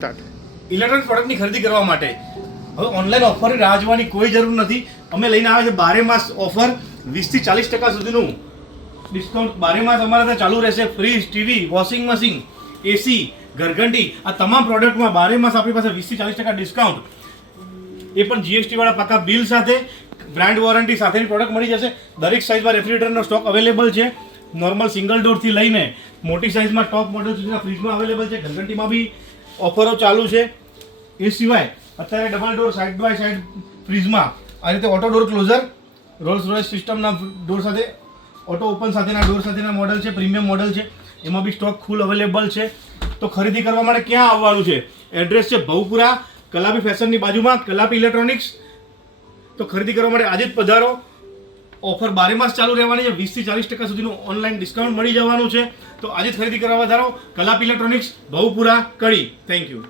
Electronic પ્રોડક્ટની ખરીદી કરવા માટે હવે ઓનલાઈન ઓફરની રાહ જોવાની કોઈ જરૂર નથી. અમે લઈને આવ્યા છે 12 માસ ઓફર 20 થી 40% સુધીનું ડિસ્કાઉન્ટ 12 માસ અમારા ત્યાં ચાલુ રહેશે. ફ્રીજ, ટીવી, વોશિંગ મશીન, એસી, ઘરઘંટી આ તમામ પ્રોડક્ટમાં 12 માસ આપણી પાસે 20 થી 40% ડિસ્કાઉન્ટ, એ પણ જીએસટી વાળા પાકા બિલ સાથે, બ્રાન્ડ વોરંટી સાથેની પ્રોડક્ટ મળી જશે. દરેક સાઇઝમાં રેફ્રિજરેટરનો સ્ટોક અવેલેબલ છે. નોર્મલ સિંગલ ડોરથી લઈને મોટી સાઇઝમાં ટોપ મોડેલ સુધીના ફ્રીજમાં અવેલેબલ છે. ઘરઘંટીમાં બી ઓફરો ચાલુ છે. એ સિવાય અત્યારે double door side by side ફ્રીજમાં આ રીતે auto door closer, Rolls Royce સિસ્ટમના ડોર સાથે, ઓટો ઓપન સાથેના ડોર સાથેના મોડલ છે. પ્રીમિયમ મોડલ છે, એમાં બી સ્ટોક ફૂલ અવેલેબલ છે. તો ખરીદી કરવા માટે ક્યાં આવવાનું છે? એડ્રેસ છે ભવપુરા, કલાપી ફેશનની બાજુમાં, કલાપી ઇલેક્ટ્રોનિક્સ. તો ખરીદી કરવા માટે આજે જ પધારો. ઓફર 12 માસ ચાલુ રહેવાની છે. 20 થી 40% સુધીનું ઓનલાઈન ડિસ્કાઉન્ટ મળી જવાનું છે. તો આજે જ ખરીદી કરવા વધારો. Kalapi electronics, Bhavpura, Kadi. Thank you.